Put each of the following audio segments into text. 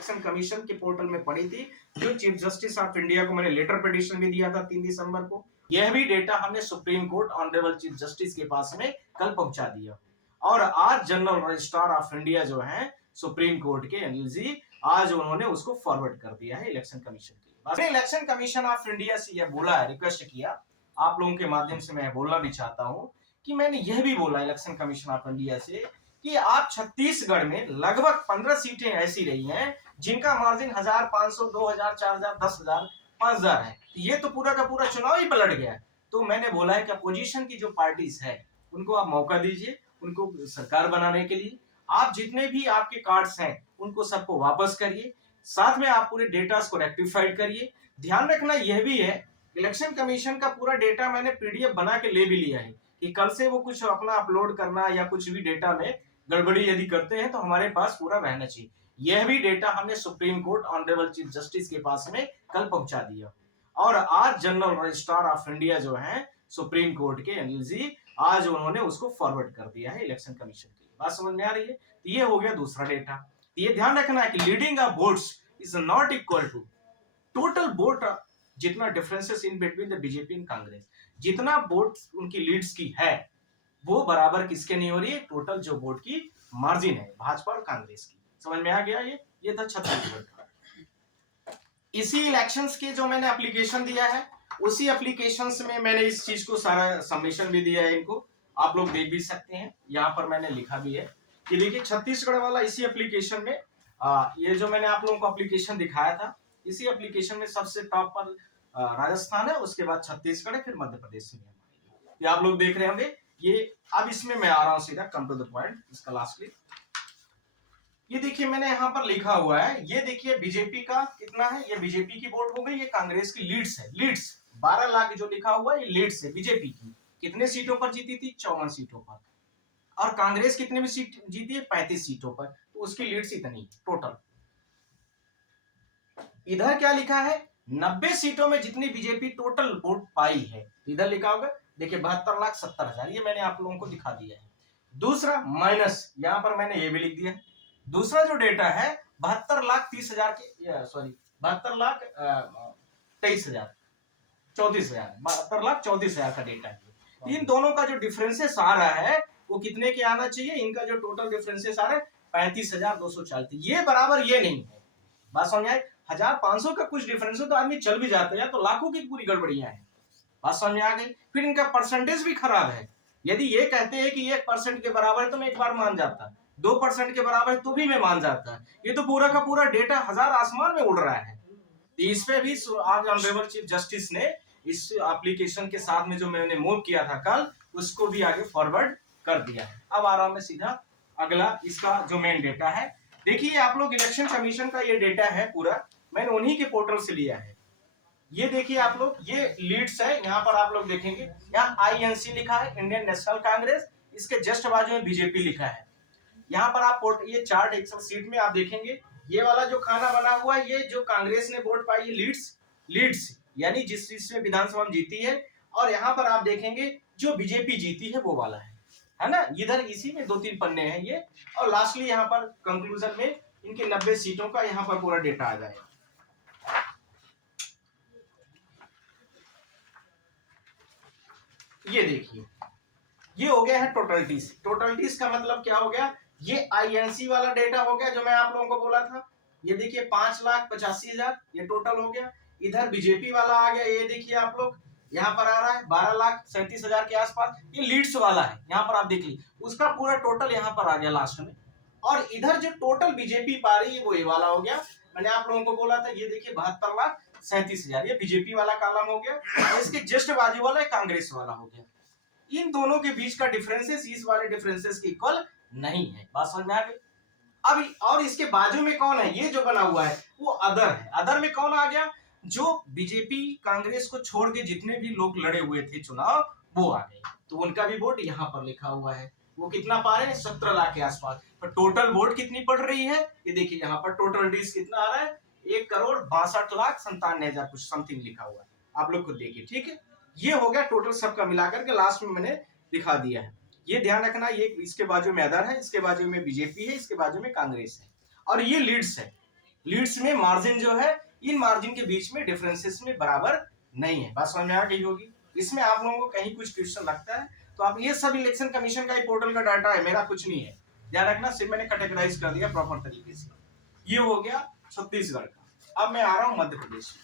Election commission के portal में पड़ी थी, जो चीफ जस्टिस ऑफ इंडिया को मैंने लेटर पिटिशन भी दिया था 3 दिसंबर को। यह भी डेटा हमने supreme court honourable chief justice के पास में कल पहुंचा दिया। और आज जनरल रजिस्ट्रार ऑफ इंडिया जो है सुप्रीम कोर्ट के अनिल जी, आज उन्होंने उसको फॉरवर्ड कर दिया है इलेक्शन कमीशन के। इलेक्शन कमीशन ऑफ इंडिया से यह बोला है, रिक्वेस्ट किया, आप लोगों के माध्यम से मैं बोलना भी चाहता हूं कि मैंने यह भी बोला इलेक्शन कमीशन ऑफ इंडिया से कि आप छत्तीसगढ़ में लगभग 15 सीटें ऐसी रही हैं जिनका मार्जिन 1500, 2000, 4000, 10000, 5000 है। ये तो पूरा का पूरा चुनाव ही पलट गया है। तो मैंने बोला है कि अपोजिशन की जो पार्टीज है उनको आप मौका दीजिए, उनको सरकार बनाने के लिए। आप जितने भी आपके कार्ड्स हैं उनको सबको वापस करिए, साथ में आप पूरे डेटा को रेक्टिफाइड करिए। ध्यान रखना यह भी है, इलेक्शन कमीशन का पूरा डेटा मैंने पीडीएफ बना के ले भी लिया है कि कल से वो कुछ अपना अपलोड करना या कुछ भी डेटा में गड़बड़ी यदि करते हैं तो हमारे पास पूरा रहना चाहिए। यह भी डेटा हमने supreme court honourable chief justice के पास में कल पहुंचा दिया। और आज जनरल रजिस्ट्रार ऑफ इंडिया जो है सुप्रीम कोर्ट के अनिल जी, आज उन्होंने उसको फॉरवर्ड कर दिया है इलेक्शन कमीशन के लिए। बात समझ में आ रही है? तो ये हो गया दूसरा डेटा। ये ध्यान रखना है कि leading of votes is not equal to total vote, जितना differences in between the BJP and Congress, जितना वोट उनकी लीड्स की है वो बराबर किसके नहीं हो रही है, टोटल जो वोट की मार्जिन है भाजपा और कांग्रेस की। समझ में आ गया? ये था छत्तीसगढ़ का। इसी इलेक्शंस के जो मैंने एप्लीकेशन दिया है, उसी एप्लीकेशंस में मैंने इस चीज को सारा सबमिशन भी दिया है, इनको आप लोग देख भी सकते हैं। यहाँ पर मैंने लिखा भी है कि देखिए छत्तीसगढ़ वाला इसी एप्लीकेशन में ये जो मैंने आप लोगों को एप्लीकेशन दिखाया था, इसी एप्लीकेशन में सबसे टॉप पर राजस्थान है, उसके बाद छत्तीसगढ़ है, फिर मध्य प्रदेश में। ये आप लोग देख रहे होंगे। ये अब इसमें मैं आ रहा हूं सीधा, कम टू द पॉइंट, इसका लास्ट क्लिप। ये देखिए मैंने यहाँ पर लिखा हुआ है, ये देखिए बीजेपी का कितना है, ये बीजेपी की वोट हो गई, ये कांग्रेस की लीड्स है। लीड्स 12 लाख जो लिखा हुआ है ये लीड्स है बीजेपी की। कितने सीटों पर जीती थी? 54 सीटों पर। और कांग्रेस कितने भी सीट जीती है? 35 सीटों पर। तो उसकी लीड्स इतनी टोटल। इधर क्या लिखा है? 90 सीटों में जितनी बीजेपी टोटल वोट पाई है, इधर लिखा होगा देखिए 72,70,000। ये मैंने आप लोगों को दिखा दिया है। दूसरा माइनस, यहां पर मैंने ये भी लिख दिया। दूसरा जो डेटा है 72,30,000 के, सॉरी 72,23,000, 34,000, 72,34,000 का डेटा है। इन दोनों का जो डिफरेंसेस आ रहा है वो कितने के आना चाहिए? इनका जो टोटल डिफरेंसेस आ रहा है 35,240। ये बराबर ये नहीं है। बात समझ आए? 1,500 का कुछ डिफरेंस हो तो आदमी चल भी जाता है, तो लाखों की पूरी गड़बड़ियां हैं। बात समझ में आ गई? फिर इनका परसेंटेज भी खराब है। यदि ये कहते हैं कि 1% के बराबर है तो मैं एक बार मान जाता, 2% के बराबर है तो भी मैं मान जाता। ये तो पूरा का पूरा डेटा हजार आसमान में उड़ रहा है। इस पे भी आज ऑनरेबल चीफ जस्टिस ने इस एप्लीकेशन के साथ में जो मैंने मूव किया था कल, उसको भी आगे फॉरवर्ड कर दिया है। अब आ रहा हूं मैं सीधा अगला, इसका जो मेन डेटा है। देखिए आप लोग इलेक्शन कमीशन का ये डेटा है पूरा, मैंने उन्हीं के पोर्टल से लिया है। ये देखिए आप लोग, ये लीड्स है। यहाँ पर आप लोग देखेंगे यहाँ आईएनसी लिखा है, इंडियन नेशनल कांग्रेस, इसके जस्ट बाजू में बीजेपी लिखा है। यहाँ पर आप ये चार्ट एक्सेल सीट में आप देखेंगे, ये वाला जो खाना बना हुआ है, ये जो कांग्रेस ने वोट पाई है लीड्स यानी जिस चीज में विधानसभा में जीती है। और यहाँ पर आप देखेंगे जो बीजेपी जीती है वो वाला है ना। इधर इसी में 2-3 पन्ने हैं ये। और लास्टली यहाँ पर कंक्लूजन में इनके 90 सीटों का यहाँ पर पूरा डेटा आ जाएगा। ये देखिए, ये हो गया है टोटलिटीज। टोटलिटीज का मतलब क्या हो गया? ये आईएनसी वाला डेटा हो गया जो मैं आप लोगों को बोला था। ये देखिए 5,85,000 ये टोटल हो गया। इधर बीजेपी वाला आ गया, ये देखिए आप लोग यहाँ पर आ रहा है 12,37,000 के आसपास। ये लीड्स वाला है, यहाँ पर आप देखिए उसका पूरा टोटल यहाँ पर आ गया लास्ट में। और इधर जो टोटल बीजेपी पा रही है वो ये वाला हो गया। मैंने आप लोगों को बोला था, ये देखिए 72,37,000 ये बीजेपी वाला कॉलम हो गया। इसके जस्ट बाजू वाला कांग्रेस वाला हो गया। इन दोनों के बीच का डिफरेंसेस इस वाले डिफरेंसेस के इक्वल नहीं है। बात समझ में आ गई? अब और इसके बाजू में कौन है? ये जो बना हुआ है वो अदर है। अदर में कौन आ गया? जो बीजेपी कांग्रेस को छोड़ के जितने भी लोग लड़े हुए थे चुनाव वो आ गए, तो उनका भी वोट यहाँ पर लिखा हुआ है। वो कितना पा रहे हैं? 17 लाख के आसपास। पर टोटल वोट कितनी पड़ रही है? ये देखिए यहाँ पर टोटल डिस कितना आ रहा है? 1,62,97,000 कुछ समथिंग लिखा हुआ है। आप लोग खुद देखिए, ठीक है। ये हो गया टोटल सबका मिलाकर के, लास्ट में मैंने दिखा दिया है। ये ध्यान रखना, ये इसके बाजू में अदर है, इसके बाजू में बीजेपी है, इसके बाजू में कांग्रेस है, और ये लीड्स है। लीड्स में मार्जिन जो है इन मार्जिन के बीच में डिफरेंसेस में बराबर नहीं है। बात समझ में आ गई होगी। इसमें आप लोगों को कहीं कुछ क्वेश्चन लगता है तो आप ये सब इलेक्शन कमीशन का ही पोर्टल का डाटा है, मेरा कुछ नहीं है, ध्यान रखना। सिर्फ मैंने कैटेगराइज कर दिया प्रॉपर तरीके से। ये हो गया छत्तीसगढ़ का। अब मैं आ रहा हूं मध्य प्रदेश में।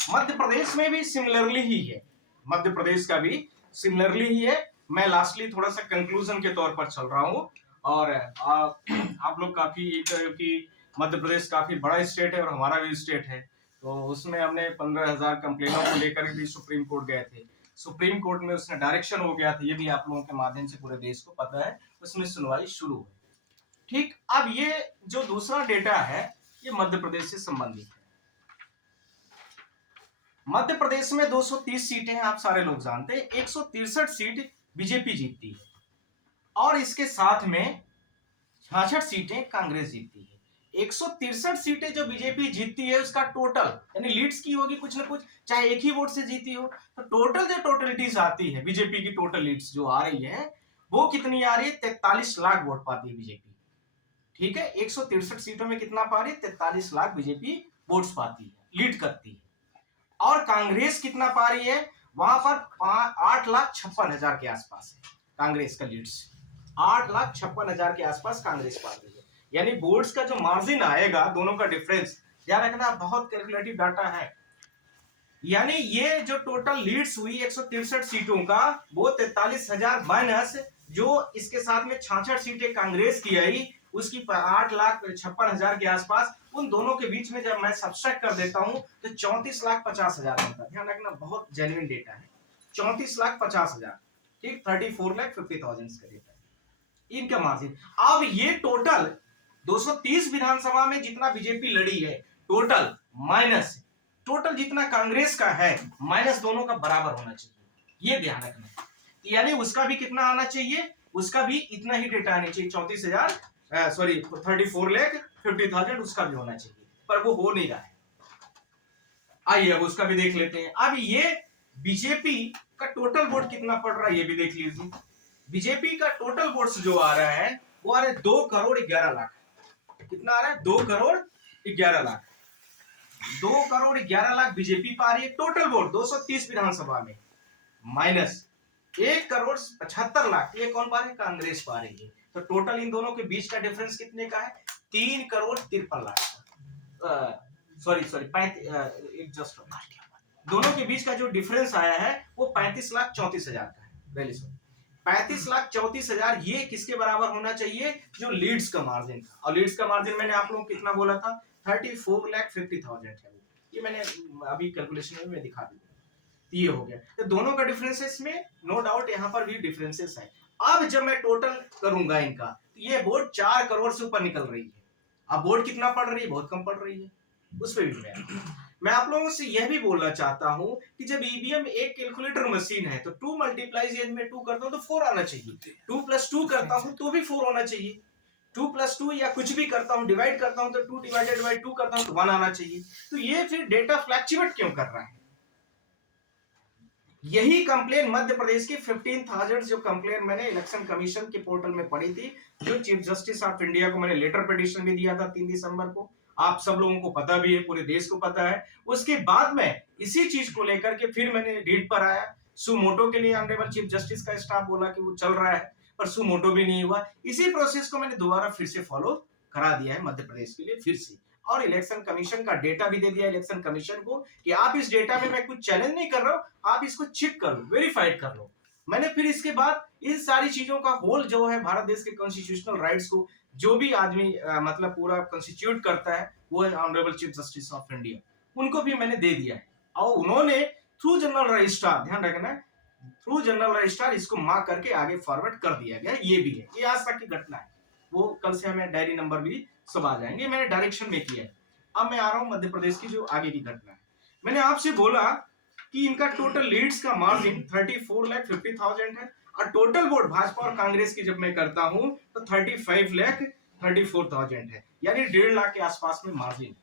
मध्य प्रदेश में भी सिमिलरली ही है, मध्य प्रदेश का भी सिमिलरली ही है। मैं लास्टली थोड़ा सा कंक्लूजन के तौर पर चल रहा हूँ। और आप लोग काफी कि मध्य प्रदेश काफी बड़ा स्टेट है और हमारा भी स्टेट है, तो उसमें हमने 15,000 कंप्लेनों को लेकर भी सुप्रीम कोर्ट गए थे। सुप्रीम कोर्ट में उसने डायरेक्शन हो गया था, ये भी आप लोगों के माध्यम से पूरे देश को पता है, उसमें सुनवाई शुरू हुई। ठीक, अब ये जो दूसरा डेटा है ये मध्य प्रदेश से संबंधित है। मध्य प्रदेश में 230 सीटें हैं, आप सारे लोग जानते हैं। 163 सीट बीजेपी जीतती है और इसके साथ में 66 सीटें कांग्रेस जीतती है। 163 सीटें जो बीजेपी जीतती है उसका टोटल यानी लीड्स की होगी कुछ ना कुछ, चाहे एक ही वोट से जीती हो, तो टोटल जो टोटलिटीज आती है बीजेपी की, टोटल लीड्स जो आ रही है वो कितनी आ रही है? 43 लाख वोट पाती है बीजेपी। ठीक है, 163 सीटों में कितना पा रही है? 43 लाख बीजेपी वोट्स पाती है, लीड करती है। और कांग्रेस कितना पा रही है? वहां पर 8,56,000 के आसपास है कांग्रेस का लीड्स। 8,56,000 के आसपास कांग्रेस पा रही है। यानी वोट्स का जो मार्जिन आएगा दोनों का डिफरेंस, ध्यान रखना, बहुत कैलकुलेटिव डाटा है। यानी ये जो टोटल लीड्स हुई 163 सीटों का, वो 43,000 माइनस जो इसके साथ में 66 सीटें कांग्रेस की आई, उसकी 8,56,000 के आसपास, उन दोनों के बीच में जब मैं सब्सट्रैक्ट कर देता हूं तो 34,50,000 बनता है। ध्यान रखना, बहुत जेन्युइन डेटा है। 34,50,000, ठीक, 34,50,000 का डेटा है इनका मार्जिन। अब ये टोटल 230 विधानसभा में जितना बीजेपी लड़ी है टोटल, माइनस टोटल जितना कांग्रेस का है, माइनस दोनों का बराबर होना चाहिए, ये ध्यान रखना। यानी उसका भी कितना आना चाहिए? उसका भी इतना ही डेटा आनी चाहिए, 34,50,000 उसका भी होना चाहिए, पर वो हो नहीं रहा है। आइए अब उसका भी देख लेते हैं। अब ये बीजेपी का टोटल वोट कितना पड़ रहा है ये भी देख लीजिए। बीजेपी का टोटल वोट्स जो आ रहा है वो आ रहा है 2,11,00,000। कितना आ रहा है? 2,11,00,000। 2,11,00,000 बीजेपी पा रही है टोटल वोट 230 विधानसभा में, माइनस 1,75,00,000 ये कौन पा रहे? कांग्रेस पा रही है। तो टोटल इन दोनों के बीच का डिफरेंस कितने का है? 3,53,00,000। सॉरी जस्ट दोनों के बीच का जो डिफरेंस आया है वो 35,34,000 का है। 35,34,000 ये किसके बराबर होना चाहिए? जो लीड्स का मार्जिन था। और लीड्स का मार्जिन मैंने आप लोगों को कितना बोला था? 34,50,000 है। ये मैंने अभी कैलकुलेशन में दिखा दिया, ये हो गया। तो दोनों का डिफरेंसेस में नो डाउट यहाँ पर भी डिफरेंसेस है। अब जब मैं टोटल करूंगा इनका, तो ये वोट 4 करोड़ से ऊपर निकल रही है। अब वोट कितना पड़ रही है? बहुत कम पड़ रही है। उस पर भी मैं आप लोगों से यह भी बोलना चाहता हूं कि जब ईवीएम एक कैलकुलेटर मशीन है तो 2 मल्टीप्लाइज में 2 करता हूं तो 4 आना चाहिए। 2 + 2 करता हूं तो भी 4 होना चाहिए। 2 + 2 या कुछ भी करता हूं, डिवाइड करता हूं तो 2 ÷ 2 करता हूं तो 1 आना चाहिए। तो ये फिर डेटा फ्लैक्चुएट क्यों कर रहा है? यही कंप्लेन मध्य प्रदेश की 15,000 जो कंप्लेन मैंने इलेक्शन कमीशन के पोर्टल में पढ़ी थी, जो चीफ जस्टिस ऑफ इंडिया को मैंने लेटर पिटीशन भी दिया था 3 दिसंबर को, आप सब लोगों को पता भी है, पूरे देश को पता है। उसके बाद में इसी चीज को लेकर के फिर मैंने रीड पर आया, सुमोटो के लिए ऑनरेबल चीफ जस्टिस का स्टाफ बोला कि वो चल रहा है, पर सुमोटो भी नहीं हुआ। इसी प्रोसेस को मैंने दोबारा फिर से फॉलो करा दिया है मध्य प्रदेश के लिए फिर से, और इलेक्शन कमीशन का डेटा भी दे दिया इलेक्शन कमीशन को कि आप इस डेटा में मैं कुछ चैलेंज नहीं कर रहा हूं, आप इसको चेक कर लो, वेरीफाइड कर लो। मैंने फिर इसके बाद इन सारी चीजों का होल जो है भारत देश के कॉन्स्टिट्यूशनल राइट्स को जो भी आदमी मतलब पूरा कॉन्स्टिट्यूट करता है वो है honourable chief justice of India, उनको भी मैंने दे दिया है। और उन्होंने थ्रू जनरल रजिस्ट्रार, ध्यान रखना, थ्रू जनरल रजिस्ट्रार इसको मार्क करके आगे फॉरवर्ड कर दिया गया। ये भी है, ये आज तक की घटना है। वो कल से हमें डायरी नंबर भी सब आ जाएंगे, मैंने डायरेक्शन में किया है। अब मैं आ रहा हूं मध्य प्रदेश की जो आगे की घटना है। मैंने आपसे बोला कि इनका टोटल लीड्स का मार्जिन 34,50,000 है और टोटल वोट भाजपा और कांग्रेस की जब मैं करता हूं तो 35,34,000 है, यानी 1.5 लाख के आसपास में मार्जिन।